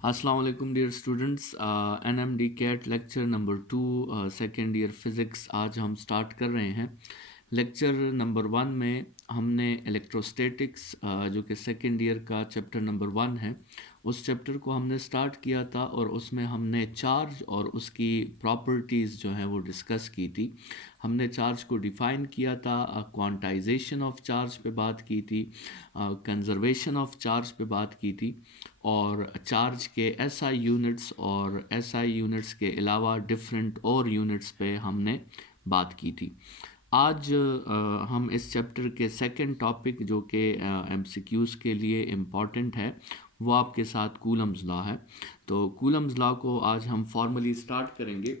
अस्सलाम वालेकुम dear students, NMD CAT lecture number 2 second year physics आज हम स्टार्ट कर रहे हैं। लेक्चर नंबर 1 में हमने इलेक्ट्रोस्टैटिक्स जो कि सेकेंड ईयर का चैप्टर नंबर 1 है, उस चैप्टर को हमने स्टार्ट किया था और उसमें हमने चार्ज और उसकी प्रॉपर्टीज़ जो हैं वो डिस्कस की थी। हमने चार्ज को डिफ़ाइन किया था, क्वांटाइजेशन ऑफ चार्ज पे बात की थी, कंजर्वेशन ऑफ चार्ज पे बात की थी और चार्ज के एसआई यूनिट्स और एसआई यूनिट्स के अलावा डिफरेंट और यूनिट्स पे हमने बात की थी। आज हम इस चैप्टर के सेकंड टॉपिक जो कि एमसीक्यूज़ के लिए इम्पॉर्टेंट है, वो आपके साथ कूलम्स लॉ है। तो कूलम्स लॉ को आज हम फॉर्मली स्टार्ट करेंगे।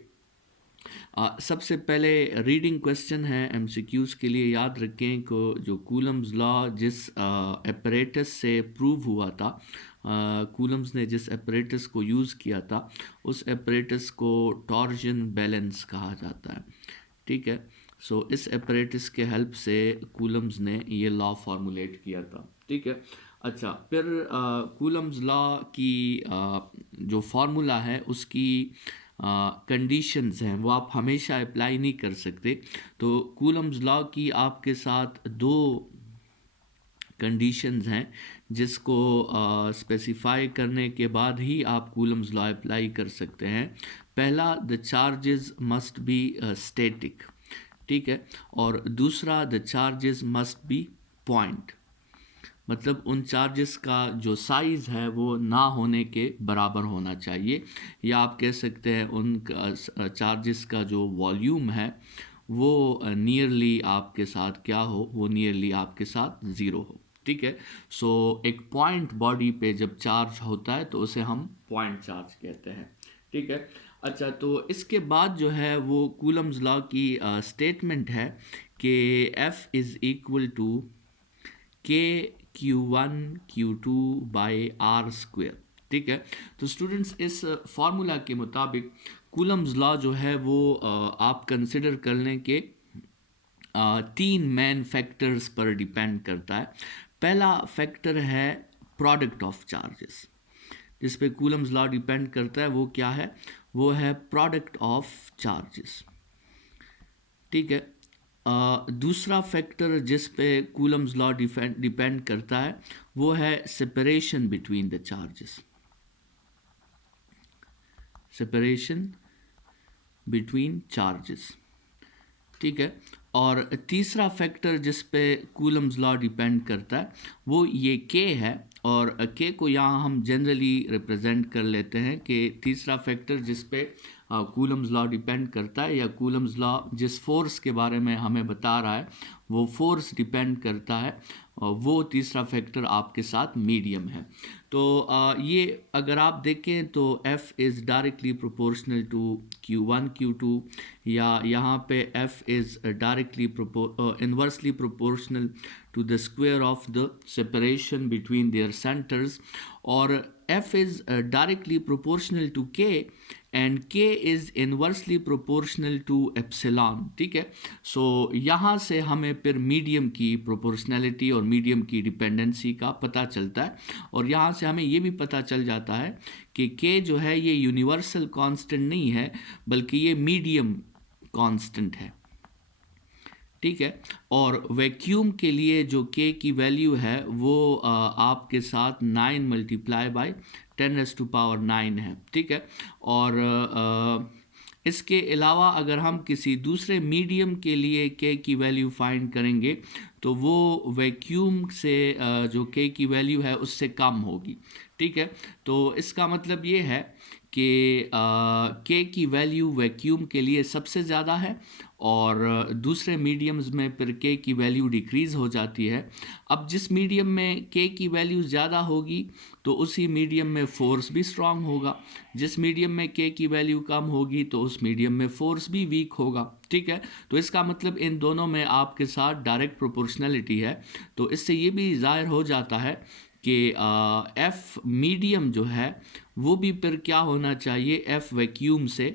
सबसे पहले रीडिंग क्वेश्चन है एमसीक्यूज़ के लिए। याद रखें कि जो कूलम्स लॉ जिस एपरेटस से प्रूव हुआ था, कूलम्स ने जिस एपरेटस को यूज़ किया था, उस एपरेटस को टॉर्जन बैलेंस कहा जाता है। ठीक है, सो इस एपरेटस के हेल्प से कूलम्स ने ये लॉ फार्मूलेट किया था। ठीक है, अच्छा, फिर कूलम्स लॉ की जो फार्मूला है उसकी कंडीशंस हैं वो आप हमेशा अप्लाई नहीं कर सकते। तो कूलम्स लॉ की आपके साथ दो कंडीशंस हैं जिसको स्पेसिफाई करने के बाद ही आप कूलम्स लॉ अप्लाई कर सकते हैं। पहला, the charges must be static, ठीक है, और दूसरा, the charges must be point. मतलब उन चार्जेस का जो साइज़ है वो ना होने के बराबर होना चाहिए, या आप कह सकते हैं उन चार्जेस का जो वॉल्यूम है वो नियरली आपके साथ क्या हो, वो नियरली आपके साथ ज़ीरो हो। ठीक है, सो एक पॉइंट बॉडी पे जब चार्ज होता है तो उसे हम पॉइंट चार्ज कहते हैं। ठीक है, अच्छा, तो इसके बाद जो है वो कूलम्स लॉ की स्टेटमेंट है कि F इज़ इक्वल टू के Q1 Q2 by are square. ठीक है, तो स्टूडेंट्स इस फार्मूला के मुताबिक कूलम्स लॉ जो है वो आप कंसिडर कर लें कि तीन मेन फैक्टर्स पर डिपेंड करता है। पहला फैक्टर है प्रोडक्ट ऑफ चार्जेस, जिस पे कूलम्स लॉ डिपेंड करता है, वो क्या है, वो है प्रोडक्ट ऑफ चार्जेस। ठीक है, दूसरा फैक्टर जिस पे कूलम्स लॉ डिपेंड करता है वो है separation between the charges, separation between charges. ठीक है, और तीसरा फैक्टर जिस पे कूलम्स लॉ डिपेंड करता है वो ये के है, और के को यहाँ हम जनरली रिप्रेजेंट कर लेते हैं कि तीसरा फैक्टर जिस पे कूलम्स लॉ डिपेंड करता है, या कूलम्स लॉ जिस फोर्स के बारे में हमें बता रहा है वो फोर्स डिपेंड करता है, वो तीसरा फैक्टर आपके साथ मीडियम है। तो ये अगर आप देखें तो F is directly proportional to Q1 Q2, या यहाँ पे F is directly inversely proportional to the square of the separation between their centers, और F is directly proportional to K and K is inversely proportional to epsilon। ठीक है, सो यहाँ से हमें फिर मीडियम की प्रोपोर्शनैलिटी और मीडियम की डिपेंडेंसी का पता चलता है, और यहाँ से हमें ये भी पता चल जाता है कि K जो है ये यूनिवर्सल कांस्टेंट नहीं है बल्कि ये मीडियम कांस्टेंट है। ठीक है, और वैक्यूम के लिए जो के की वैल्यू है वो आपके साथ 9 मल्टीप्लाई बाई 10⁻⁹ है। ठीक है, और इसके अलावा अगर हम किसी दूसरे मीडियम के लिए के की वैल्यू फाइंड करेंगे तो वो वैक्यूम से जो के की वैल्यू है उससे कम होगी। ठीक है, तो इसका मतलब ये है कि के की वैल्यू वैक्यूम के लिए सबसे ज़्यादा है, और दूसरे मीडियम्स में फिर के की वैल्यू डिक्रीज़ हो जाती है। अब जिस मीडियम में के की वैल्यू ज़्यादा होगी तो उसी मीडियम में फोर्स भी स्ट्रांग होगा, जिस मीडियम में के की वैल्यू कम होगी तो उस मीडियम में फोर्स भी वीक होगा। ठीक है, तो इसका मतलब इन दोनों में आपके साथ डायरेक्ट प्रोपोर्शनैलिटी है। तो इससे ये भी ज़ाहिर हो जाता है कि एफ मीडियम जो है वो भी फिर क्या होना चाहिए, एफ वैक्यूम से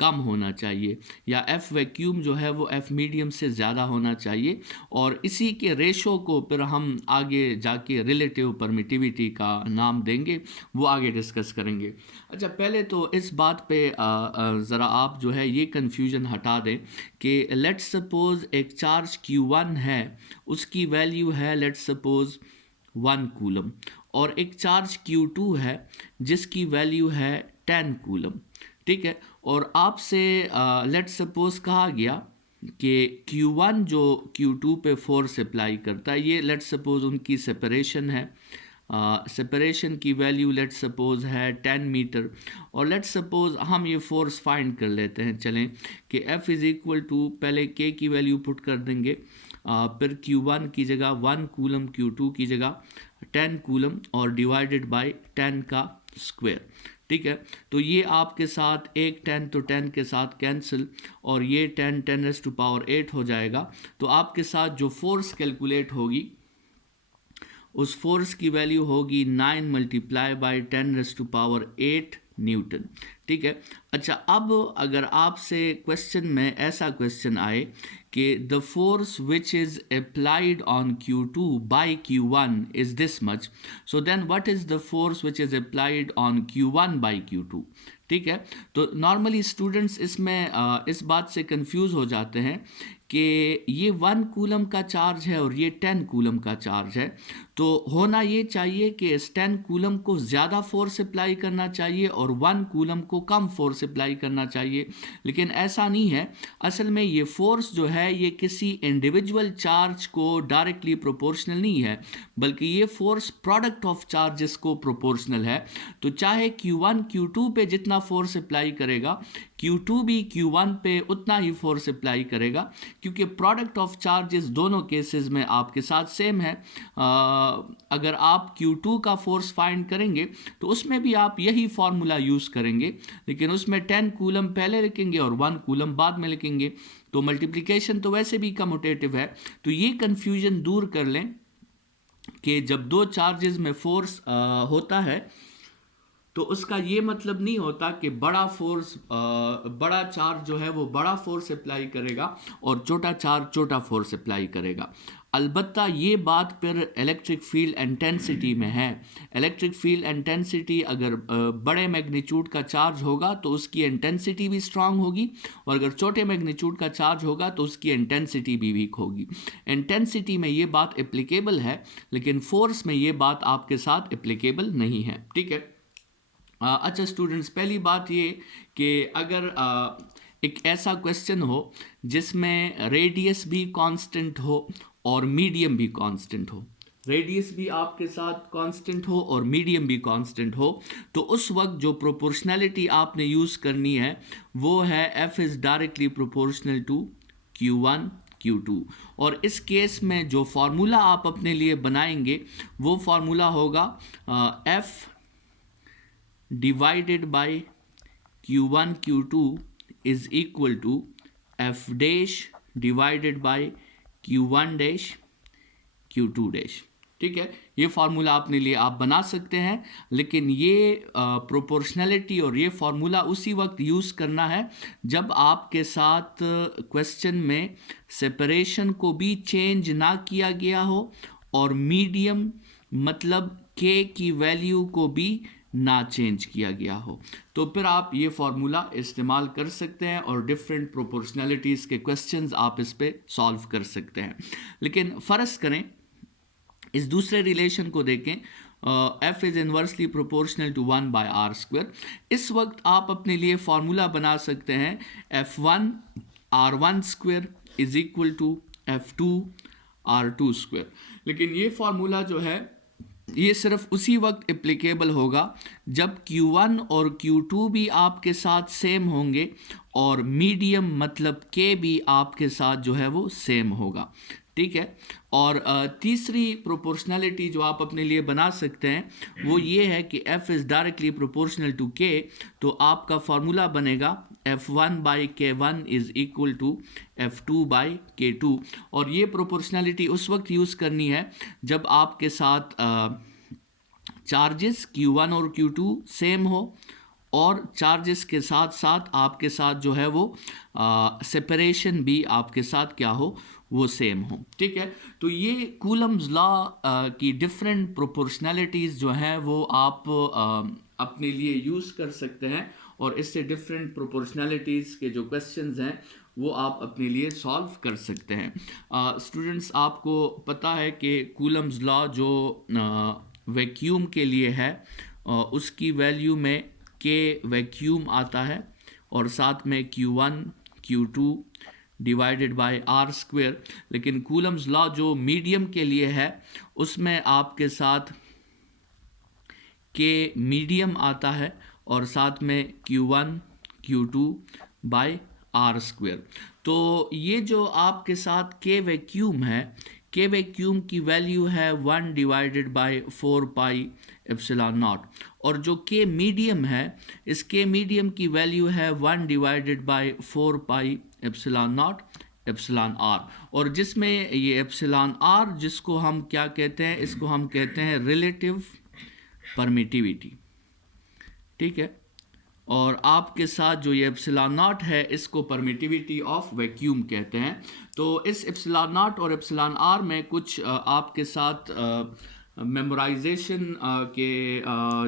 कम होना चाहिए, या एफ वैक्यूम जो है वो एफ मीडियम से ज़्यादा होना चाहिए। और इसी के रेशो को फिर हम आगे जाके रिलेटिव परमिटिविटी का नाम देंगे, वो आगे डिस्कस करेंगे। अच्छा, पहले तो इस बात पे ज़रा आप जो है ये कन्फ्यूजन हटा दें कि लेट्स सपोज़ एक चार्ज Q1 है, उसकी वैल्यू है लेट्स सपोज़ 1 कूलम, और एक चार्ज Q2 है जिसकी वैल्यू है 10 कूलम। ठीक है, और आपसे लेट्स सपोज़ कहा गया कि Q1 जो Q2 पे फोर्स अप्लाई करता है, ये लेट्स सपोज़ उनकी सेपरेशन है, सेपरेशन की वैल्यू लेट्स सपोज़ है 10 मीटर, और लेट्स सपोज़ हम ये फोर्स फाइंड कर लेते हैं, चलें कि F इज़ इक्वल टू, पहले K की वैल्यू पुट कर देंगे, फिर Q1 की जगह 1 कूलम, Q2 की जगह 10 कूलम, और डिवाइडेड बाय 10 का स्क्वायर। ठीक है, तो ये आपके साथ एक 10 तो 10 के साथ कैंसिल, और ये 10 10⁸ हो जाएगा। तो आपके साथ जो फोर्स कैलकुलेट होगी उस फोर्स की वैल्यू होगी 9 मल्टीप्लाई बाई 10⁸ न्यूटन। ठीक है, अच्छा, अब अगर आपसे क्वेश्चन में ऐसा क्वेश्चन आए कि the force which is applied on Q2 by Q1 is this much, so then what is the force which is applied on Q1 by Q2। ठीक है, तो नॉर्मली स्टूडेंट्स इसमें इस बात से कंफ्यूज हो जाते हैं कि ये 1 कूलम का चार्ज है और ये 10 कूलम का चार्ज है, तो होना ये चाहिए कि इस 10 कूलम को ज़्यादा फोर्स अप्लाई करना चाहिए और 1 कूलम को कम फोर्स अप्लाई करना चाहिए, लेकिन ऐसा नहीं है। असल में ये फोर्स जो है ये किसी इंडिविजुअल चार्ज को डायरेक्टली प्रोपोर्शनल नहीं है, बल्कि ये फोर्स प्रोडक्ट ऑफ चार्जेस को प्रोपोर्शनल है। तो चाहे Q1 Q2 पे जितना फोर्स अप्लाई करेगा, Q2 भी Q1 पे उतना ही फोर्स अप्लाई करेगा, क्योंकि प्रोडक्ट ऑफ चार्जेस दोनों केसेस में आपके साथ सेम है। अगर आप Q2 का फोर्स फाइंड करेंगे तो उसमें भी आप यही फार्मूला यूज़ करेंगे, लेकिन उसमें 10 कूलम पहले लिखेंगे और 1 कूलम बाद में लिखेंगे, तो मल्टीप्लिकेशन तो वैसे भी कम्यूटेटिव है। तो ये कन्फ्यूजन दूर कर लें कि जब दो चार्जेस में फोर्स होता है तो उसका ये मतलब नहीं होता कि बड़ा चार्ज जो है वो बड़ा फोर्स अप्लाई करेगा और छोटा चार्ज छोटा फोर्स अप्लाई करेगा। अलबत्ता ये बात फिर इलेक्ट्रिक फील्ड इंटेंसिटी में है। इलेक्ट्रिक फील्ड इंटेंसिटी अगर बड़े मैग्नीट्यूड का चार्ज होगा तो उसकी इंटेंसिटी भी स्ट्रांग होगी, और अगर छोटे मैग्नीट्यूड का चार्ज होगा तो उसकी इंटेंसिटी भी वीक होगी। इंटेंसिटी में ये बात एप्लीकेबल है, लेकिन फोर्स में ये बात आपके साथ एप्लीकेबल नहीं है। ठीक है, अच्छा स्टूडेंट्स, पहली बात ये कि अगर एक ऐसा क्वेश्चन हो जिसमें रेडियस भी कांस्टेंट हो और मीडियम भी कांस्टेंट हो, रेडियस भी आपके साथ कांस्टेंट हो और मीडियम भी कांस्टेंट हो, तो उस वक्त जो प्रोपोर्शनैलिटी आपने यूज़ करनी है वो है F is directly proportional to Q1 Q2। और इस केस में जो फार्मूला आप अपने लिए बनाएंगे वो फार्मूला होगा F divided by Q1 Q2 is equal to F dash divided by Q1 dash Q2 dash. ठीक है, ये फार्मूला अपने लिए आप बना सकते हैं, लेकिन ये प्रोपोर्शनैलिटी और ये फार्मूला उसी वक्त यूज़ करना है जब आपके साथ क्वेश्चन में सेपरेशन को भी चेंज ना किया गया हो और मीडियम मतलब K की वैल्यू को भी ना चेंज किया गया हो, तो फिर आप ये फार्मूला इस्तेमाल कर सकते हैं और डिफरेंट प्रोपोर्शनैलिटीज़ के क्वेश्चंस आप इस पे सॉल्व कर सकते हैं। लेकिन फ़र्ज़ करें इस दूसरे रिलेशन को देखें, F is inversely proportional to 1 by R square. इस वक्त आप अपने लिए फार्मूला बना सकते हैं F1 R1 square is equal to F2 R2 square. लेकिन ये फार्मूला जो है ये सिर्फ उसी वक्त एप्लीकेबल होगा जब Q1 और Q2 भी आपके साथ सेम होंगे और मीडियम मतलब K भी आपके साथ जो है वो सेम होगा। ठीक है, और तीसरी प्रोपोर्शनैलिटी जो आप अपने लिए बना सकते हैं वो ये है कि F is directly proportional to K, तो आपका फार्मूला बनेगा F1 by K1 is equal to F2 by K2। और ये प्रोपोर्शनैलिटी उस वक्त यूज़ करनी है जब आपके साथ चार्जेस Q1 और Q2 सेम हो और चार्जेस के साथ साथ आपके साथ जो है वो सेपरेशन भी आपके साथ क्या हो, वो सेम हो। ठीक है, तो ये कूलम्स लॉ की डिफरेंट प्रोपोर्शनैलिटीज़ जो हैं वो आप अपने लिए यूज़ कर सकते हैं, और इससे डिफरेंट प्रोपोर्शनैलिटीज़ के जो क्वेश्चंस हैं वो आप अपने लिए सॉल्व कर सकते हैं। स्टूडेंट्स, आपको पता है कि कूलम्स लॉ जो वैक्यूम के लिए है उसकी वैल्यू में के वैक्यूम आता है, और साथ में Q1 Q2 divided by R square. लेकिन कूलम्स लॉ जो मीडियम के लिए है उसमें आपके साथ के मीडियम आता है, और साथ में Q1 Q2 bye R square. तो ये जो आपके साथ के वैक्यूम है, के वैक्यूम की वैल्यू है 1 divided by 4 pi epsilon not, और जो के मीडियम है, इस के मीडियम की वैल्यू है 1 divided by 4 pi epsilon naught epsilon R, और जिसमें ये एप्सिलॉन आर जिसको हम क्या कहते हैं, इसको हम कहते हैं रिलेटिव परमिटिविटी। ठीक है, और आपके साथ जो ये एप्सिलॉन नॉट है इसको परमिटिविटी ऑफ वैक्यूम कहते हैं। तो इस एप्सिलॉन नॉट और एप्सिलॉन आर में कुछ आपके साथ मेमोराइजेशन के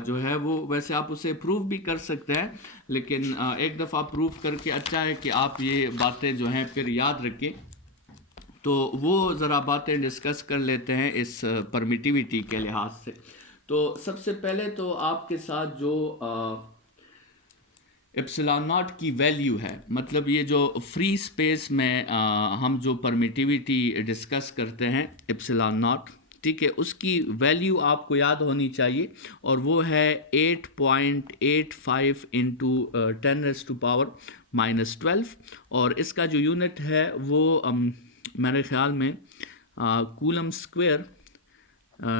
जो है वो, वैसे आप उसे प्रूव भी कर सकते हैं, लेकिन एक दफ़ा प्रूव करके अच्छा है कि आप ये बातें जो हैं फिर याद रखें। तो वो ज़रा बातें डिस्कस कर लेते हैं इस परमिटिविटी के लिहाज से। तो सबसे पहले तो आपके साथ जो एप्सिलॉन नॉट की वैल्यू है, मतलब ये जो फ्री स्पेस में हम जो परमिटिविटी डिस्कस करते हैं एप्सिलॉन नॉट, ठीक है, उसकी वैल्यू आपको याद होनी चाहिए, और वो है 8.85 इंटू 10⁻⁻12, और इसका जो यूनिट है वो मेरे ख्याल में coulomb square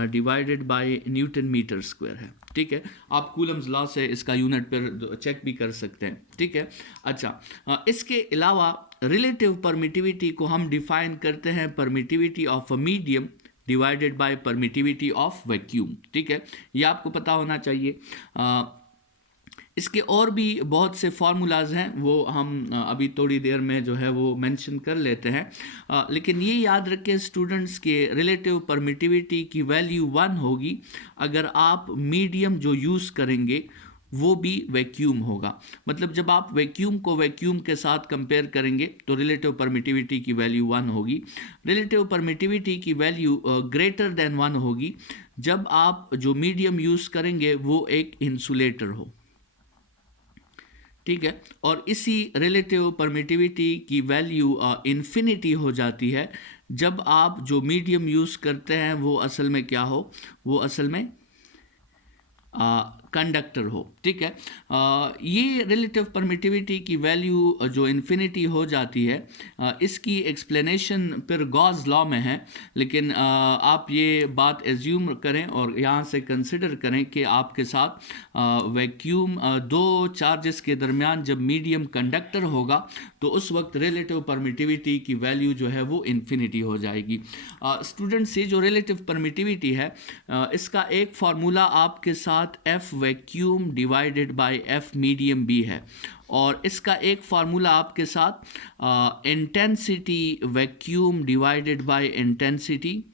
divided by newton metre square है। ठीक है, आप कूलम्स लॉ से इसका यूनिट पर चेक भी कर सकते हैं। ठीक है, अच्छा, इसके अलावा रिलेटिव परमिटिविटी को हम डिफाइन करते हैं permittivity of a medium divided by permittivity of vacuum. ठीक है, ये आपको पता होना चाहिए। इसके और भी बहुत से फार्मूलाज हैं, वो हम अभी थोड़ी देर में जो है वो मेंशन कर लेते हैं, लेकिन ये याद रखें स्टूडेंट्स के रिलेटिव परमिटिविटी की वैल्यू 1 होगी अगर आप मीडियम जो यूज़ करेंगे वो भी वैक्यूम होगा। मतलब जब आप वैक्यूम को वैक्यूम के साथ कंपेयर करेंगे तो रिलेटिव परमिटिविटी की वैल्यू 1 होगी। रिलेटिव परमिटिविटी की वैल्यू ग्रेटर देन 1 होगी जब आप जो मीडियम यूज़ करेंगे वो एक इंसुलेटर हो। ठीक है, और इसी रिलेटिव परमिटिविटी की वैल्यू इन्फिनिटी हो जाती है जब आप जो मीडियम यूज़ करते हैं वो असल में क्या हो, वो असल में कंडक्टर हो। ठीक है, ये रिलेटिव परमिटिविटी की वैल्यू जो इन्फिनिटी हो जाती है, इसकी एक्सप्लेनेशन फिर गॉस लॉ में है, लेकिन आप ये बात एज्यूम करें और यहाँ से कंसिडर करें कि आपके साथ वैक्यूम दो चार्जेस के दरमियान जब मीडियम कंडक्टर होगा तो उस वक्त रिलेटिव परमिटिविटी की वैल्यू जो है वो इन्फिनिटी हो जाएगी। स्टूडेंट्स, ये जो रिलेटिव परमिटिविटी है इसका एक फार्मूला आपके साथ F vacuum divided by F medium भी है, और इसका एक फार्मूला आपके साथ intensity vacuum divided by intensity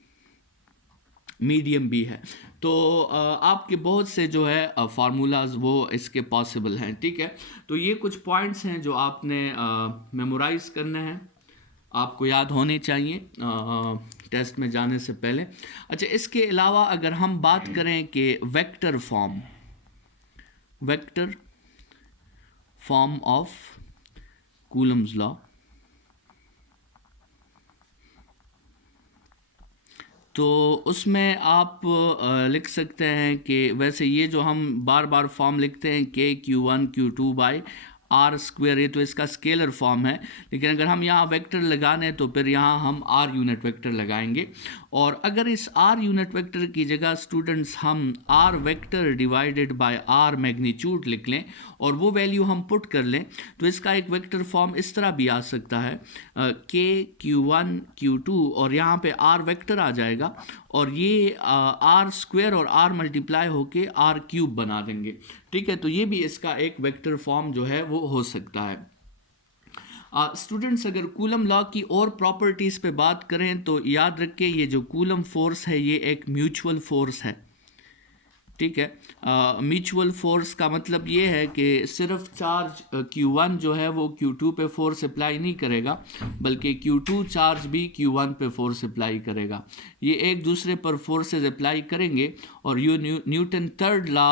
medium भी है। तो आपके बहुत से जो है फार्मूलाज वो इसके पॉसिबल हैं। ठीक है, तो ये कुछ पॉइंट्स हैं जो आपने मेमोराइज करने हैं, आपको याद होने चाहिए टेस्ट में जाने से पहले। अच्छा, इसके अलावा अगर हम बात करें कि vector form of Coulomb's law, तो उसमें आप लिख सकते हैं कि वैसे ये जो हम बार बार फॉर्म लिखते हैं के Q1 Q2 bye R square, ये तो इसका स्केलर फॉर्म है, लेकिन अगर हम यहाँ वेक्टर लगाने तो फिर यहाँ हम आर यूनिट वेक्टर लगाएंगे, और अगर इस आर यूनिट वेक्टर की जगह स्टूडेंट्स हम R vector divided by R magnitude लिख लें और वो वैल्यू हम पुट कर लें, तो इसका एक वेक्टर फॉर्म इस तरह भी आ सकता है के Q1 Q2 और यहाँ पे आर वेक्टर आ जाएगा और ये आर स्क्वायर और आर मल्टीप्लाई होके आर क्यूब बना देंगे। ठीक है, तो ये भी इसका एक वेक्टर फॉर्म जो है वो हो सकता है। स्टूडेंट्स अगर कूलम लॉ की और प्रॉपर्टीज़ पे बात करें तो याद रखें ये जो कूलम फोर्स है ये एक म्यूचुअल फोर्स है। ठीक है, म्यूचुअल फोर्स का मतलब ये है कि सिर्फ चार्ज Q1 जो है वो Q2 पे फोर्स अप्लाई नहीं करेगा, बल्कि Q2 चार्ज भी Q1 पे फोर्स अप्लाई करेगा। ये एक दूसरे पर फोर्सेस अप्लाई करेंगे और ये न्यूटन थर्ड लॉ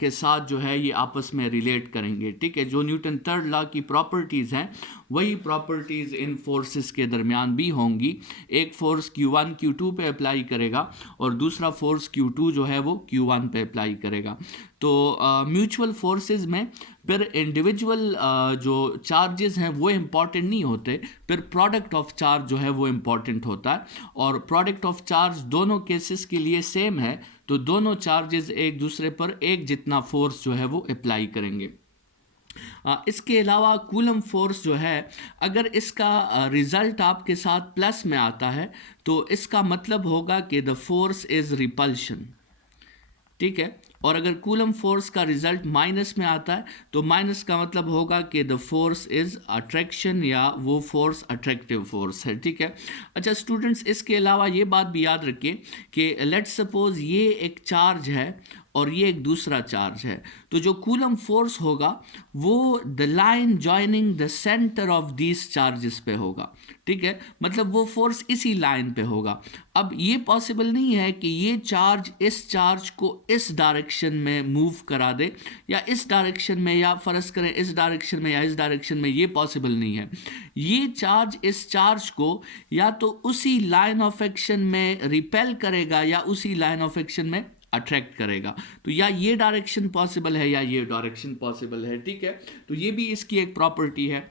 के साथ जो है ये आपस में रिलेट करेंगे। ठीक है, जो न्यूटन थर्ड लॉ की प्रॉपर्टीज़ हैं वही प्रॉपर्टीज़ इन फोर्सेस के दरमियान भी होंगी। एक फोर्स Q1 Q2 पे अप्लाई करेगा और दूसरा फोर्स Q2 जो है वो Q1 पे अप्लाई करेगा। तो म्यूचुअल फोर्सेस में फिर इंडिविजुअल जो चार्जेस हैं वो इम्पॉर्टेंट नहीं होते, फिर प्रोडक्ट ऑफ चार्ज जो है वो इम्पॉर्टेंट होता है और प्रोडक्ट ऑफ चार्ज दोनों केसेस के लिए सेम है, तो दोनों चार्जेस एक दूसरे पर एक जितना फोर्स जो है वो अप्लाई करेंगे। इसके अलावा कूलम फोर्स जो है अगर इसका रिज़ल्ट आपके साथ प्लस में आता है तो इसका मतलब होगा कि द फोर्स इज़ रिपल्शन। ठीक है, और अगर कूलम फोर्स का रिजल्ट माइनस में आता है तो माइनस का मतलब होगा कि द फोर्स इज अट्रैक्शन या वो फोर्स अट्रैक्टिव फोर्स है। ठीक है, अच्छा स्टूडेंट्स इसके अलावा ये बात भी याद रखिए कि लेट्स सपोज ये एक चार्ज है और ये एक दूसरा चार्ज है, तो जो कूलम फोर्स होगा वो the line joining the centre of these charges पे होगा। ठीक है, मतलब वो फोर्स इसी लाइन पे होगा। अब ये पॉसिबल नहीं है कि ये चार्ज इस चार्ज को इस डायरेक्शन में मूव करा दे या इस डायरेक्शन में, या फर्ज करें इस डायरेक्शन में या इस डायरेक्शन में, ये पॉसिबल नहीं है। ये चार्ज इस चार्ज को या तो उसी लाइन ऑफ एक्शन में रिपेल करेगा या उसी लाइन ऑफ एक्शन में अट्रैक्ट करेगा, तो या ये डायरेक्शन पॉसिबल है या ये डायरेक्शन पॉसिबल है। ठीक है, तो ये भी इसकी एक प्रॉपर्टी है।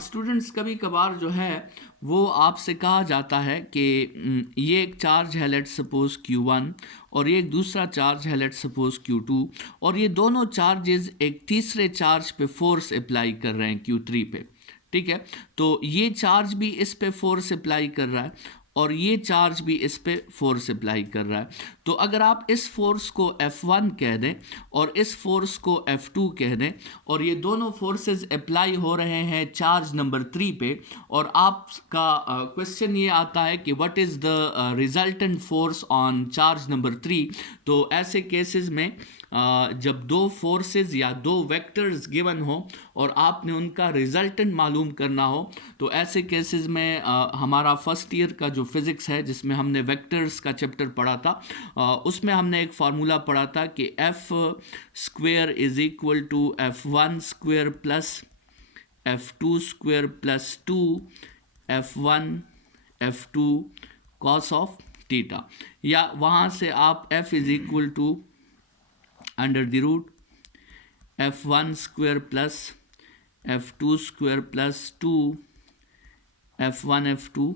स्टूडेंट्स कभी कभार जो है वो आपसे कहा जाता है कि ये एक चार्ज है लेट्स सपोज Q1 और ये एक दूसरा चार्ज है लेट्स सपोज Q2 और ये दोनों चार्जेस एक तीसरे चार्ज पे फोर्स अप्लाई कर रहे हैं Q3 पे। ठीक है, तो ये चार्ज भी इस पे फोर्स अप्लाई कर रहा है और ये चार्ज भी इस पे फोर्स अप्लाई कर रहा है। तो अगर आप इस फोर्स को F1 कह दें और इस फोर्स को F2 कह दें और ये दोनों फोर्सेस अप्लाई हो रहे हैं चार्ज नंबर 3 पे और आपका क्वेश्चन ये आता है कि what is the resultant force on charge number 3, तो ऐसे केसेस में जब दो फोर्सेस या दो वेक्टर्स गिवन हो और आपने उनका रिजल्टेंट मालूम करना हो, तो ऐसे केसेस में हमारा फर्स्ट ईयर का जो फिज़िक्स है जिसमें हमने वेक्टर्स का चैप्टर पढ़ा था उसमें हमने एक फार्मूला पढ़ा था कि F square is equal to F1 square plus F2 square plus 2 F1 F2 cos of theta, या वहाँ से आप F is equal to under the root F1 square plus F2 square plus 2 F1 F2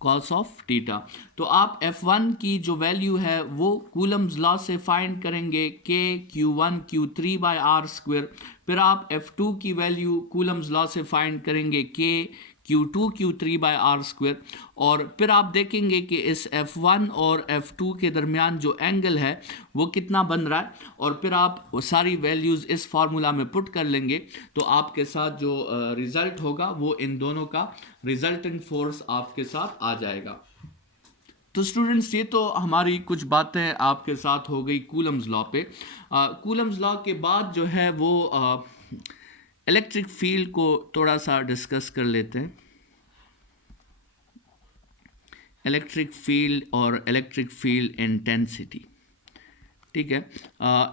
cos of theta. तो आप F1 की जो value है वो कूलम्स लॉ से फाइंड करेंगे K Q1 Q3 by R square, फिर आप F2 की वैल्यू कूलम्स लॉ से फाइंड करेंगे K Q2 Q3 by R square, और फिर आप देखेंगे कि इस F1 और F2 के दरमियान जो एंगल है वो कितना बन रहा है, और फिर आप वो सारी वैल्यूज़ इस फार्मूला में पुट कर लेंगे तो आपके साथ जो रिज़ल्ट होगा वो इन दोनों का रिजल्टेंट फोर्स आपके साथ आ जाएगा। तो स्टूडेंट्स ये तो हमारी कुछ बातें आपके साथ हो गई कूलम्स लॉ पे। कूलम्स लॉ के बाद जो है वो इलेक्ट्रिक फील्ड को थोड़ा सा डिस्कस कर लेते हैं। इलेक्ट्रिक फील्ड और इलेक्ट्रिक फील्ड इंटेंसिटी। ठीक है,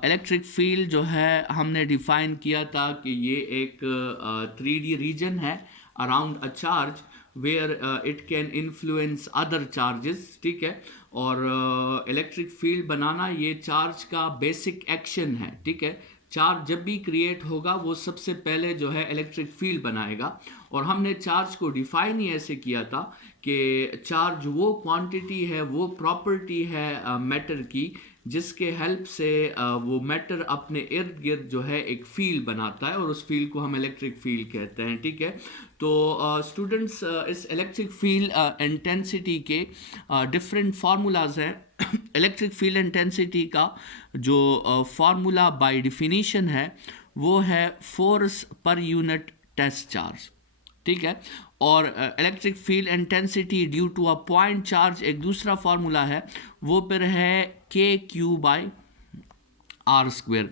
इलेक्ट्रिक फील्ड जो है हमने डिफाइन किया था कि ये एक 3D रीजन है around a charge where it can influence other charges. ठीक है, और इलेक्ट्रिक फील्ड बनाना ये चार्ज का बेसिक एक्शन है। ठीक है, चार्ज जब भी क्रिएट होगा वो सबसे पहले जो है इलेक्ट्रिक फील्ड बनाएगा। और हमने चार्ज को डिफाइन ही ऐसे किया था कि चार्ज वो क्वांटिटी है, वो प्रॉपर्टी है मैटर की, जिसके हेल्प से वो मैटर अपने इर्द गिर्द जो है एक फील्ड बनाता है और उस फील्ड को हम इलेक्ट्रिक फील्ड कहते हैं। ठीक है, तो स्टूडेंट्स इस इलेक्ट्रिक फील्ड इंटेंसिटी के डिफरेंट फार्मूलाज हैं। इलेक्ट्रिक फील्ड इंटेंसिटी का जो फार्मूला बाय डिफिनीशन है वो है force per unit test charge. ठीक है, और electric field intensity due to a point charge एक दूसरा फार्मूला है, वो फिर है KQ/R²।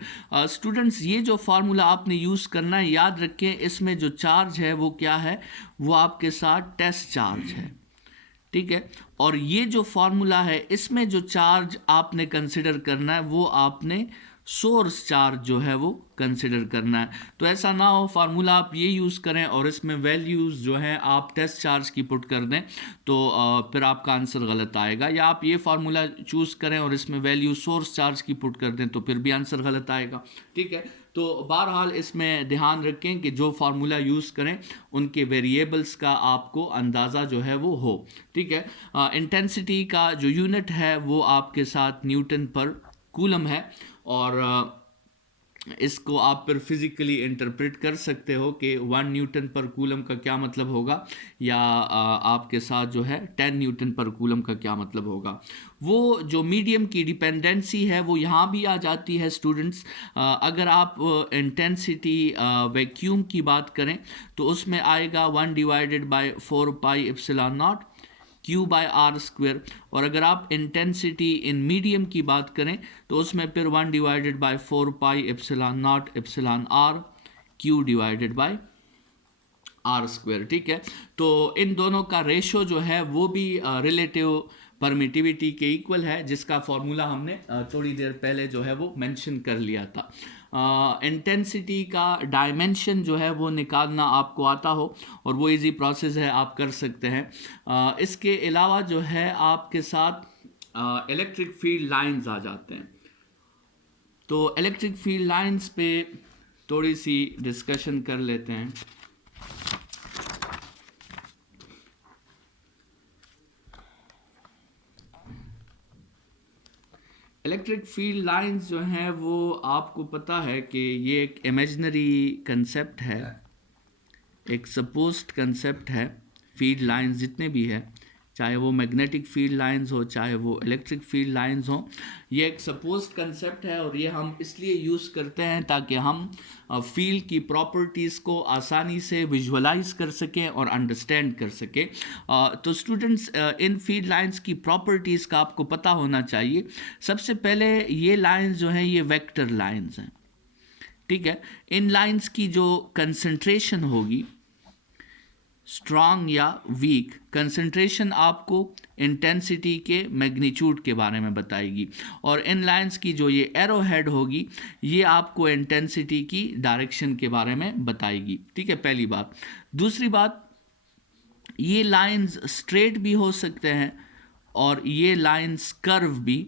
स्टूडेंट्स ये जो फार्मूला आपने यूज़ करना है, याद रखें इसमें जो चार्ज है वो क्या है, वो आपके साथ टेस्ट चार्ज है। ठीक है, और ये जो फार्मूला है इसमें जो चार्ज आपने कंसिडर करना है वो आपने सोर्स चार्ज जो है वो कंसिडर करना है। तो ऐसा ना हो फार्मूला आप ये यूज़ करें और इसमें वैल्यूज़ जो है आप टेस्ट चार्ज की पुट कर दें, तो फिर आपका आंसर गलत आएगा। या आप ये फार्मूला चूज़ करें और इसमें वैल्यू सोर्स चार्ज की पुट कर दें तो फिर भी आंसर गलत आएगा। ठीक है, तो बहरहाल इसमें ध्यान रखें कि जो फार्मूला यूज़ करें उनके वेरिएबल्स का आपको अंदाज़ा जो है वो हो। ठीक है, इंटेंसिटी का जो यूनिट है वो आपके साथ न्यूटन पर कूलम है, और इसको आप फिर फिज़िकली इंटरप्रेट कर सकते हो कि 1 न्यूटन पर कूलम का क्या मतलब होगा, या आपके साथ जो है 10 न्यूटन पर कूलम का क्या मतलब होगा। वो जो मीडियम की डिपेंडेंसी है वो यहाँ भी आ जाती है स्टूडेंट्स। अगर आप इंटेंसिटी वैक्यूम की बात करें तो उसमें आएगा 1/4πε0 Q/R²। और अगर आप इंटेंसिटी इन मीडियम की बात करें तो उसमें फिर 1/4πε0 Q/R²। ठीक है, तो इन दोनों का रेशो जो है वो भी रिलेटिव परमिटिविटी के इक्वल है, जिसका फॉर्मूला हमने थोड़ी देर पहले जो है वो मेंशन कर लिया था। इंटेंसिटी का डायमेंशन जो है वो निकालना आपको आता हो और वो इजी प्रोसेस है, आप कर सकते हैं। इसके अलावा जो है आपके साथ इलेक्ट्रिक फील्ड लाइंस आ जाते हैं। तो इलेक्ट्रिक फील्ड लाइंस पे थोड़ी सी डिस्कशन कर लेते हैं। इलेक्ट्रिक फील्ड लाइंस जो हैं वो आपको पता है कि ये एक इमेजिनरी कंसेप्ट है, एक सपोज्ड कंसेप्ट है। फील्ड लाइंस जितने भी है, चाहे वो मैग्नेटिक फील्ड लाइंस हो चाहे वो इलेक्ट्रिक फील्ड लाइंस हो, ये एक सपोज्ड कंसेप्ट है और ये हम इसलिए यूज़ करते हैं ताकि हम फील्ड की प्रॉपर्टीज़ को आसानी से विजुअलाइज कर सकें और अंडरस्टैंड कर सकें। तो स्टूडेंट्स इन फील्ड लाइंस की प्रॉपर्टीज़ का आपको पता होना चाहिए। सबसे पहले ये लाइंस जो हैं ये वेक्टर लाइंस हैं। ठीक है, इन लाइंस की जो कंसंट्रेशन होगी, स्ट्रॉन्ग या वीक, कंसंट्रेशन आपको इंटेंसिटी के मैग्नीट्यूड के बारे में बताएगी, और इन लाइंस की जो ये एरो हेड होगी ये आपको इंटेंसिटी की डायरेक्शन के बारे में बताएगी। ठीक है, पहली बात। दूसरी बात, ये लाइंस स्ट्रेट भी हो सकते हैं और ये लाइंस कर्व भी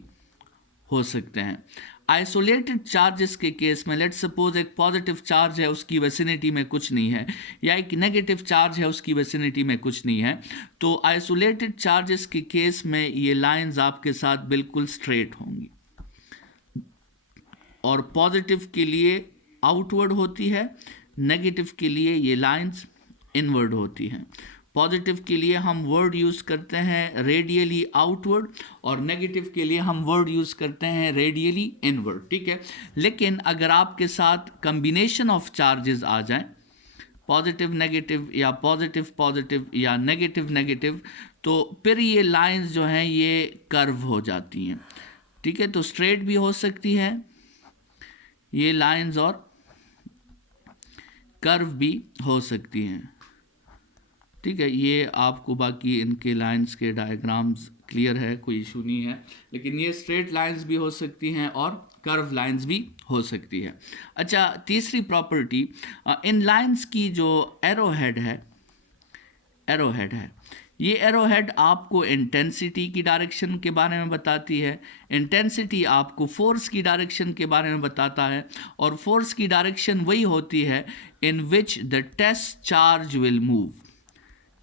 हो सकते हैं। आइसोलेटेड चार्जेस के केस में, लेट्स सपोज एक पॉजिटिव चार्ज है उसकी वेसिनिटी में कुछ नहीं है, या एक नेगेटिव चार्ज है उसकी वेसिनिटी में कुछ नहीं है, तो आइसोलेटेड चार्जेस के केस में ये लाइंस आपके साथ बिल्कुल स्ट्रेट होंगी, और पॉजिटिव के लिए आउटवर्ड होती है, नेगेटिव के लिए ये लाइंस इनवर्ड होती हैं। पॉजिटिव के लिए हम वर्ड यूज़ करते हैं रेडियली आउटवर्ड, और नेगेटिव के लिए हम वर्ड यूज़ करते हैं रेडियली इनवर्ड। ठीक है, लेकिन अगर आपके साथ कम्बिनेशन ऑफ चार्जेस आ जाएं, पॉजिटिव नेगेटिव या पॉजिटिव पॉजिटिव या नेगेटिव नेगेटिव, तो फिर ये लाइंस जो हैं ये कर्व हो जाती हैं। ठीक है, तो स्ट्रेट भी हो सकती है ये लाइंस और कर्व भी हो सकती हैं। ठीक है, ये आपको बाकी इनके लाइंस के डायग्राम्स क्लियर है, कोई इशू नहीं है, लेकिन ये स्ट्रेट लाइंस भी हो सकती हैं और कर्व लाइंस भी हो सकती है। अच्छा, तीसरी प्रॉपर्टी, इन लाइंस की जो एरो हेड है, ये एरो हेड आपको इंटेंसिटी की डायरेक्शन के बारे में बताती है, इंटेंसिटी आपको फोर्स की डायरेक्शन के बारे में बताता है, और फोर्स की डायरेक्शन वही होती है in which the test charge will move,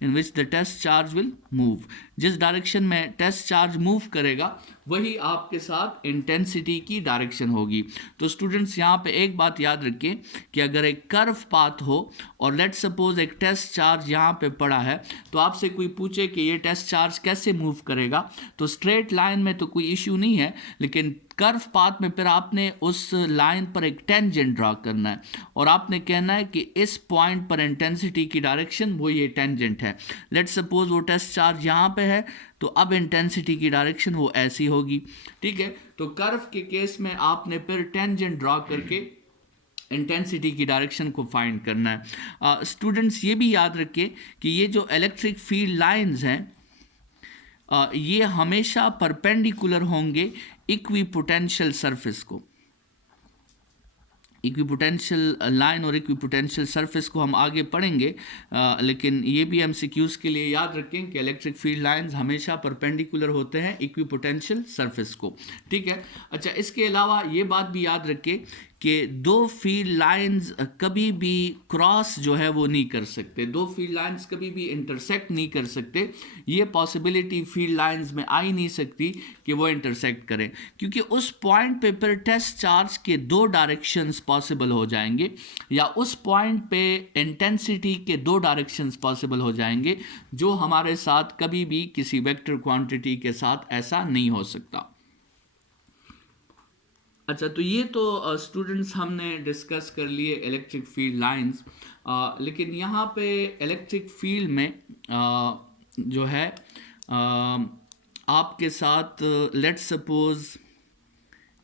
in which the test charge will move. जिस डायरेक्शन में टेस्ट चार्ज मूव करेगा वही आपके साथ इंटेंसिटी की डायरेक्शन होगी। तो स्टूडेंट्स यहाँ पे एक बात याद रखिए कि अगर एक कर्व पाथ हो और लेट सपोज एक टेस्ट चार्ज यहाँ पे पड़ा है, तो आपसे कोई पूछे कि ये टेस्ट चार्ज कैसे मूव करेगा, तो स्ट्रेट लाइन में तो कोई इश्यू नहीं है, लेकिन कर्व पाथ में फिर आपने उस लाइन पर एक टेंजेंट ड्रा करना है और आपने कहना है कि इस पॉइंट पर इंटेंसिटी की डायरेक्शन वो ये टेंजेंट है। लेट सपोज वो टेस्ट चार्ज यहाँ पे है, तो अब इंटेंसिटी की डायरेक्शन वो ऐसी होगी। ठीक है, तो कर्व के केस में आपने फिर टेंजेंट ड्रा करके इंटेंसिटी की डायरेक्शन को फाइंड करना है। स्टूडेंट्स ये भी याद रखिए कि ये जो इलेक्ट्रिक फील्ड लाइंस हैं ये हमेशा परपेंडिकुलर होंगे इक्विपोटेंशियल सरफेस को। इक्विपोटेंशियल लाइन और इक्विपोटेंशियल सरफेस को हम आगे पढ़ेंगे, लेकिन ये भी एमसीक्यूज के लिए याद रखें कि इलेक्ट्रिक फील्ड लाइंस हमेशा परपेंडिकुलर होते हैं इक्विपोटेंशियल सरफेस को। ठीक है, अच्छा इसके अलावा ये बात भी याद रखें कि दो फील्ड लाइंस कभी भी क्रॉस जो है वो नहीं कर सकते, दो फील्ड लाइंस कभी भी इंटरसेक्ट नहीं कर सकते। ये पॉसिबिलिटी फील्ड लाइंस में आ ही नहीं सकती कि वो इंटरसेक्ट करें, क्योंकि उस पॉइंट पे फिर टेस्ट चार्ज के दो डायरेक्शंस पॉसिबल हो जाएंगे, या उस पॉइंट पे इंटेंसिटी के दो डायरेक्शंस पॉसिबल हो जाएंगे, जो हमारे साथ कभी भी किसी वेक्टर क्वांटिटी के साथ ऐसा नहीं हो सकता। अच्छा, तो ये तो स्टूडेंट्स हमने डिस्कस कर लिए इलेक्ट्रिक फील्ड लाइंस, लेकिन यहाँ पे इलेक्ट्रिक फील्ड में जो है आपके साथ लेट सपोज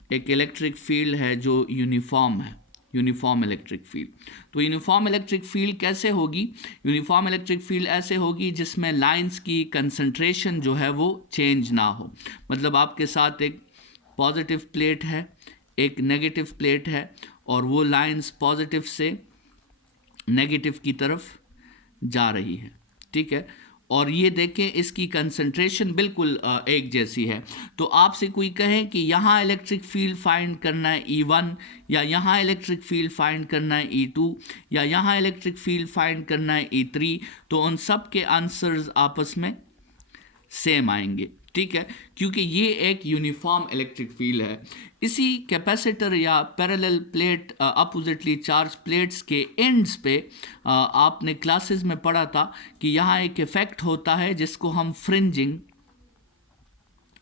एक इलेक्ट्रिक फील्ड है जो यूनिफॉर्म है, यूनिफॉर्म इलेक्ट्रिक फील्ड। तो यूनिफॉर्म इलेक्ट्रिक फील्ड कैसे होगी? यूनिफॉर्म इलेक्ट्रिक फील्ड ऐसे होगी जिसमें लाइंस की कंसंट्रेशन जो है वो चेंज ना हो। मतलब आपके साथ एक पॉजिटिव प्लेट है, एक नेगेटिव प्लेट है, और वो लाइंस पॉजिटिव से नेगेटिव की तरफ जा रही है। ठीक है, और ये देखें इसकी कंसंट्रेशन बिल्कुल एक जैसी है। तो आपसे कोई कहे कि यहाँ इलेक्ट्रिक फील्ड फाइंड करना है E1, या यहाँ इलेक्ट्रिक फील्ड फाइंड करना है E2, या यहाँ इलेक्ट्रिक फील्ड फाइंड करना है E3, तो उन सब के आंसर्स आपस में सेम आएंगे। ठीक है, क्योंकि ये एक यूनिफॉर्म इलेक्ट्रिक फील्ड है। इसी कैपेसिटर या parallel plate oppositely charge plates के एंड्स पे आपने क्लासेस में पढ़ा था कि यहाँ एक इफेक्ट होता है जिसको हम फ्रिंजिंग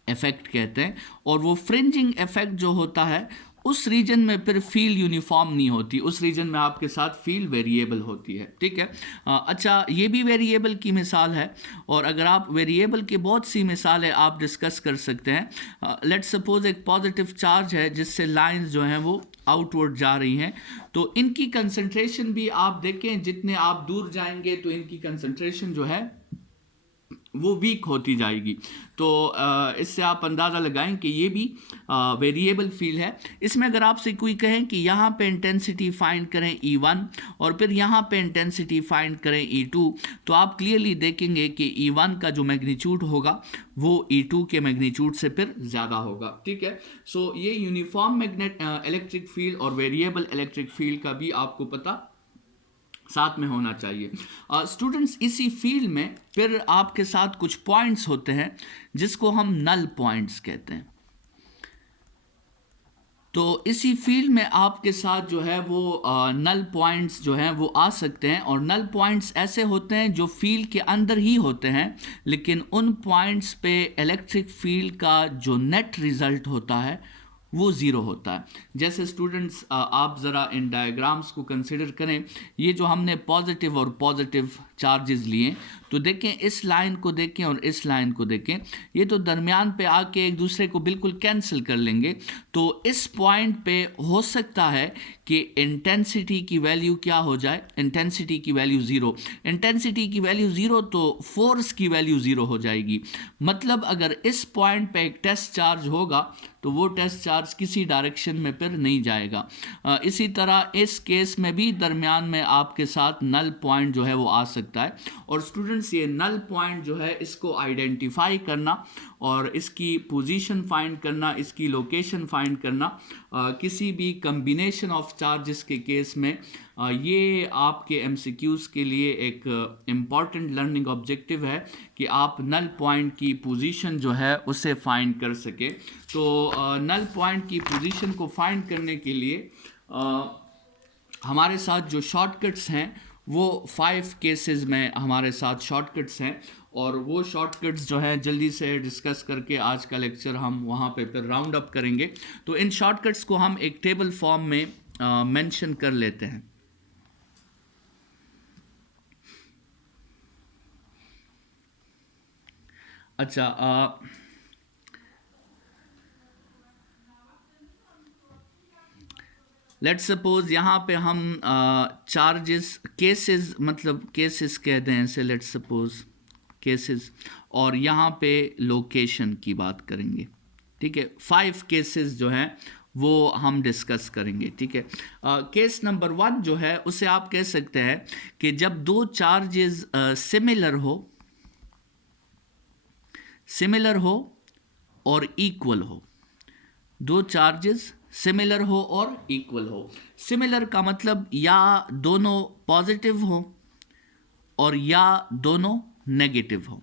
इफेक्ट कहते हैं, और वो फ्रिंजिंग इफेक्ट जो होता है उस रीजन में फिर फील्ड यूनिफॉर्म नहीं होती, उस रीजन में आपके साथ फील्ड वेरिएबल होती है। ठीक है, अच्छा ये भी वेरिएबल की मिसाल है, और अगर आप वेरिएबल की बहुत सी मिसालें आप डिस्कस कर सकते हैं। लेट सपोज एक पॉजिटिव चार्ज है जिससे लाइंस जो हैं वो आउटवर्ड जा रही हैं, तो इनकी कंसंट्रेशन भी आप देखें, जितने आप दूर जाएंगे तो इनकी कंसंट्रेशन जो है वो वीक होती जाएगी। तो इससे आप अंदाज़ा लगाएं कि ये भी वेरिएबल फील्ड है। इसमें अगर आपसे कोई कहें कि यहाँ पे इंटेंसिटी फाइंड करें E1 और फिर यहाँ पे इंटेंसिटी फाइंड करें E2, तो आप क्लियरली देखेंगे कि E1 का जो मैग्नीट्यूड होगा वो E2 के मैग्नीट्यूड से फिर ज़्यादा होगा। ठीक है, सो ये यूनिफॉर्म इलेक्ट्रिक फील्ड और वेरिएबल इलेक्ट्रिक फील्ड का भी आपको पता साथ में होना चाहिए। स्टूडेंट्स, इसी फील्ड में फिर आपके साथ कुछ पॉइंट्स होते हैं जिसको हम नल पॉइंट्स कहते हैं। तो इसी फील्ड में आपके साथ जो है वो नल पॉइंट्स जो हैं वो आ सकते हैं, और नल पॉइंट्स ऐसे होते हैं जो फील्ड के अंदर ही होते हैं, लेकिन उन पॉइंट्स पे इलेक्ट्रिक फील्ड का जो नेट रिजल्ट होता है वो ज़ीरो होता है। जैसे स्टूडेंट्स आप ज़रा इन डायग्राम्स को कंसिडर करें, ये जो हमने पॉजिटिव और पॉजिटिव चार्जेस लिए, तो देखें इस लाइन को देखें और इस लाइन को देखें, ये तो दरमियान पे आके एक दूसरे को बिल्कुल कैंसिल कर लेंगे। तो इस पॉइंट पे हो सकता है कि इंटेंसिटी की वैल्यू क्या हो जाए, इंटेंसिटी की वैल्यू ज़ीरो। इंटेंसिटी की वैल्यू ज़ीरो तो फोर्स की वैल्यू ज़ीरो हो जाएगी। मतलब अगर इस पॉइंट पे एक टेस्ट चार्ज होगा तो वो टेस्ट चार्ज किसी डायरेक्शन में फिर नहीं जाएगा। इसी तरह इस केस में भी दरमियान में आपके साथ नल पॉइंट जो है वो आ सकता है। और स्टूडेंट स्टूडेंट्स ये नल पॉइंट जो है इसको आइडेंटिफाई करना और इसकी पोजीशन फाइंड करना, इसकी लोकेशन फाइंड करना किसी भी कम्बिनेशन ऑफ चार्जेस के केस में ये आपके एमसीक्यूज़ के लिए एक इम्पॉर्टेंट लर्निंग ऑब्जेक्टिव है कि आप नल पॉइंट की पोजीशन जो है उसे फाइंड कर सके। तो नल पॉइंट की पोजीशन को फाइंड करने के लिए हमारे साथ जो शॉर्टकट्स हैं वो 5 केसेस में हमारे साथ शॉर्टकट्स हैं, और वो शॉर्टकट्स जो है जल्दी से डिस्कस करके आज का लेक्चर हम वहाँ पे फिर राउंड अप करेंगे। तो इन शॉर्टकट्स को हम एक टेबल फॉर्म में मेंशन कर लेते हैं। अच्छा, लेट्स सपोज यहाँ पे हम चार्जेस केसेस, मतलब केसेस कह दें ऐसे, लेट्स सपोज केसेस, और यहाँ पे लोकेशन की बात करेंगे। ठीक है, 5 केसेस जो हैं वो हम डिस्कस करेंगे। ठीक है, केस नंबर 1 जो है उसे आप कह सकते हैं कि जब दो चार्जेस सिमिलर हो और इक्वल हो, दो चार्जेस सिमिलर हो और इक्वल हो। सिमिलर का मतलब या दोनों पॉजिटिव हो और या दोनों नेगेटिव हो।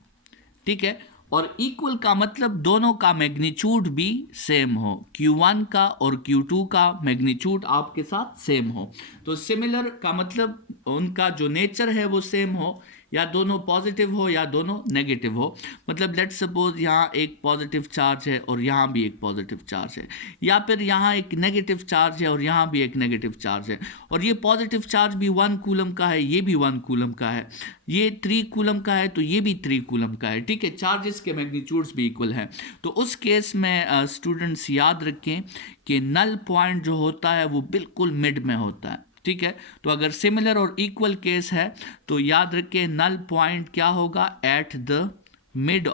ठीक है, और इक्वल का मतलब दोनों का मैग्नीट्यूड भी सेम हो, Q1 का और Q2 का मैग्नीट्यूड आपके साथ सेम हो। तो सिमिलर का मतलब उनका जो नेचर है वो सेम हो, या दोनों पॉजिटिव हो या दोनों नेगेटिव हो। मतलब लेट्स सपोज यहाँ एक पॉजिटिव चार्ज है और यहाँ भी एक पॉजिटिव चार्ज है, या फिर यहाँ एक नेगेटिव चार्ज है और यहाँ भी एक नेगेटिव चार्ज है, और ये पॉजिटिव चार्ज भी 1 कूलम का है, ये भी 1 कूलम का है, ये 3 कूलम का है तो ये भी 3 कूलम का है। ठीक है, चार्जेस के मैग्नीट्यूड्स भी इक्वल हैं। तो उस केस में स्टूडेंट्स याद रखें कि नल पॉइंट जो होता है वो बिल्कुल मिड में होता है। ठीक है, तो अगर सिमिलर और इक्वल केस है तो याद रखें नल पॉइंट क्या होगा, at the mid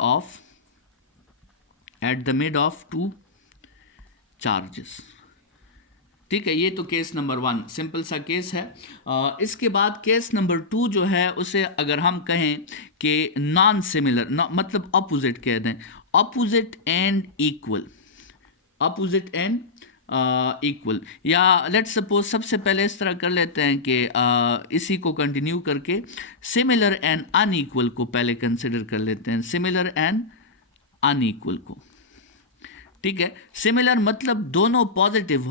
of 2 charges. ठीक है, ये तो केस नंबर 1 सिंपल सा केस है। इसके बाद केस नंबर 2 जो है उसे अगर हम कहें कि नॉन सिमिलर, मतलब अपोजिट कह दें, opposite and equal, opposite and equal, या लेट्स सपोज सबसे पहले इस तरह कर लेते हैं कि इसी को कंटिन्यू करके सिमिलर एंड अनइक्वल को पहले कंसिडर कर लेते हैं, सिमिलर एंड अनइक्वल को। ठीक है, सिमिलर मतलब दोनों पॉजिटिव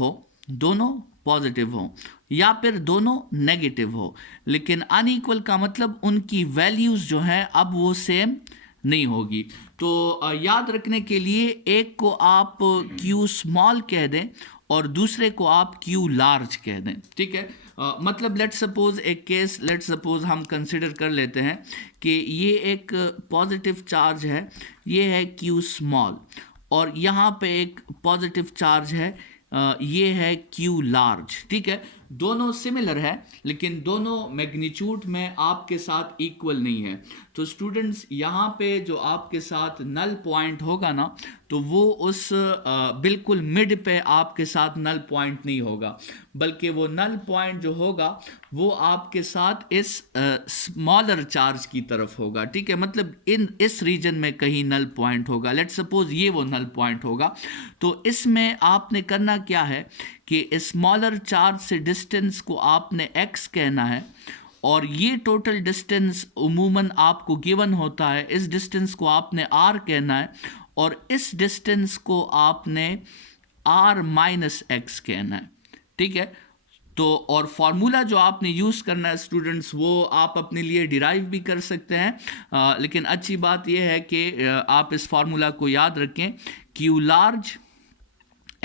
हो या फिर दोनों नेगेटिव हो, लेकिन अनइक्वल का मतलब उनकी वैल्यूज जो है अब वो सेम नहीं होगी। तो याद रखने के लिए एक को आप Q स्मॉल कह दें और दूसरे को आप Q लार्ज कह दें। ठीक है, मतलब लेट्स सपोज एक केस, लेट्स सपोज हम कंसिडर कर लेते हैं कि ये एक पॉजिटिव चार्ज है, ये है Q स्मॉल, और यहाँ पे एक पॉजिटिव चार्ज है, ये है Q लार्ज। ठीक है, दोनों सिमिलर है लेकिन दोनों मैग्नीट्यूड में आपके साथ इक्वल नहीं है। तो स्टूडेंट्स यहाँ पे जो आपके साथ नल पॉइंट होगा ना, तो वो उस बिल्कुल मिड पे आपके साथ नल पॉइंट नहीं होगा, बल्कि वो नल पॉइंट जो होगा वो आपके साथ इस स्मॉलर चार्ज की तरफ होगा। ठीक है, मतलब इस रीजन में कहीं नल पॉइंट होगा। लेट्स सपोज ये वो नल पॉइंट होगा। तो इसमें आपने करना क्या है कि स्मॉलर चार्ज से डिस्टेंस को आपने x कहना है, और ये टोटल डिस्टेंस उमूमन आपको गिवन होता है, इस डिस्टेंस को आपने r कहना है, और इस डिस्टेंस को आपने r माइनस x कहना है। ठीक है, तो और फार्मूला जो आपने यूज़ करना है स्टूडेंट्स वो आप अपने लिए डिराइव भी कर सकते हैं, लेकिन अच्छी बात यह है कि आप इस फार्मूला को याद रखें, Q large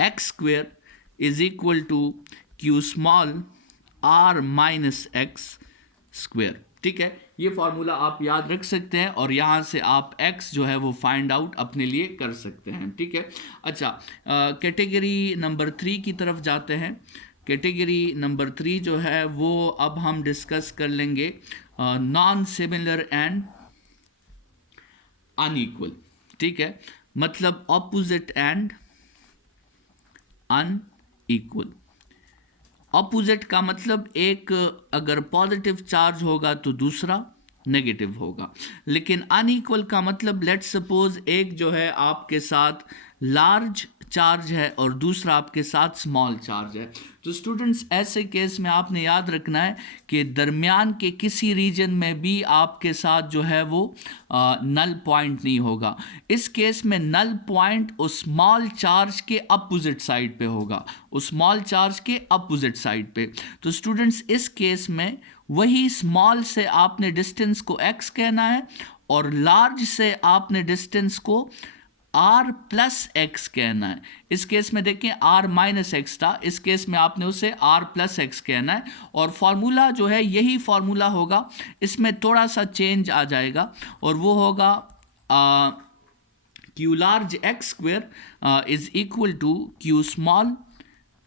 x square is equal to Q small r minus x square. ठीक है, ये फार्मूला आप याद रख सकते हैं और यहाँ से आप x जो है वो फाइंड आउट अपने लिए कर सकते हैं। ठीक है, अच्छा, कैटेगरी नंबर 3 की तरफ जाते हैं। कैटेगरी नंबर 3 जो है वो अब हम डिस्कस कर लेंगे नॉन सिमिलर एंड अनइक्वल। ठीक है, मतलब ऑपोजिट एंड अनइक्वल। ऑपोजिट का मतलब एक अगर पॉजिटिव चार्ज होगा तो दूसरा नेगेटिव होगा। लेकिन अनइक्वल का मतलब लेट्स सपोज एक जो है आपके साथ लार्ज चार्ज है और दूसरा आपके साथ स्मॉल चार्ज है। तो स्टूडेंट्स ऐसे केस में आपने याद रखना है कि दरमियान के किसी रीजन में भी आपके साथ जो है वो नल पॉइंट नहीं होगा। इस केस में नल पॉइंट उस स्मॉल चार्ज के अपोजिट साइड पे होगा, उस स्मॉल चार्ज के अपोजिट साइड पे। तो स्टूडेंट्स इस केस में वही स्मॉल से आपने डिस्टेंस को x कहना है और लार्ज से आपने डिस्टेंस को r प्लस एक्स कहना है। इस केस में देखें r माइनस एक्स था, इस केस में आपने उसे r प्लस एक्स कहना है और फॉर्मूला जो है यही फॉर्मूला होगा, इसमें थोड़ा सा चेंज आ जाएगा और वो होगा q large x square is equal to q small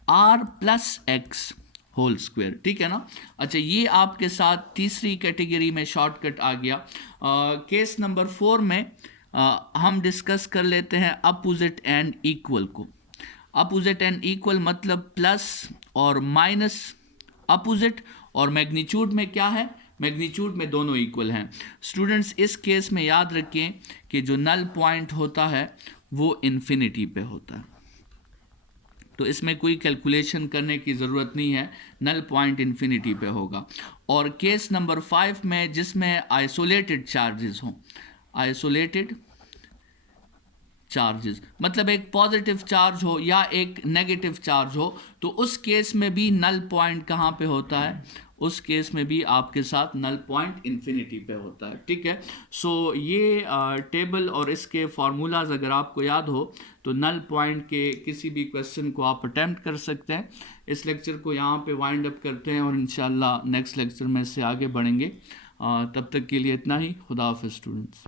r plus x whole square. ठीक है ना। अच्छा, ये आपके साथ तीसरी कैटेगरी में शॉर्टकट आ गया। केस नंबर 4 में हम डिस्कस कर लेते हैं अपोजिट एंड इक्वल को। अपोजिट एंड इक्वल मतलब प्लस और माइनस अपोजिट, और मैग्नीट्यूड में क्या है, मैग्नीट्यूड में दोनों इक्वल हैं। स्टूडेंट्स इस केस में याद रखें कि जो नल पॉइंट होता है वो इन्फिनिटी पे होता है, तो इसमें कोई कैलकुलेशन करने की ज़रूरत नहीं है, नल पॉइंट इन्फिनिटी पे होगा। और केस नंबर 5 में जिसमें आइसोलेटेड चार्जेस हों, आइसोलेटेड चार्जेस मतलब एक पॉजिटिव चार्ज हो या एक नेगेटिव चार्ज हो, तो उस केस में भी नल पॉइंट कहाँ पे होता है, उस केस में भी आपके साथ नल पॉइंट इन्फिनिटी पे होता है। ठीक है। सो ये टेबल और इसके फार्मूलाज अगर आपको याद हो तो नल पॉइंट के किसी भी क्वेश्चन को आप अटैम्प्ट कर सकते हैं। इस लेक्चर को यहाँ पे वाइंड अप करते हैं और इंशाल्लाह नेक्स्ट लेक्चर में इससे आगे बढ़ेंगे। तब तक के लिए इतना ही। खुदा हाफिज़ स्टूडेंट्स।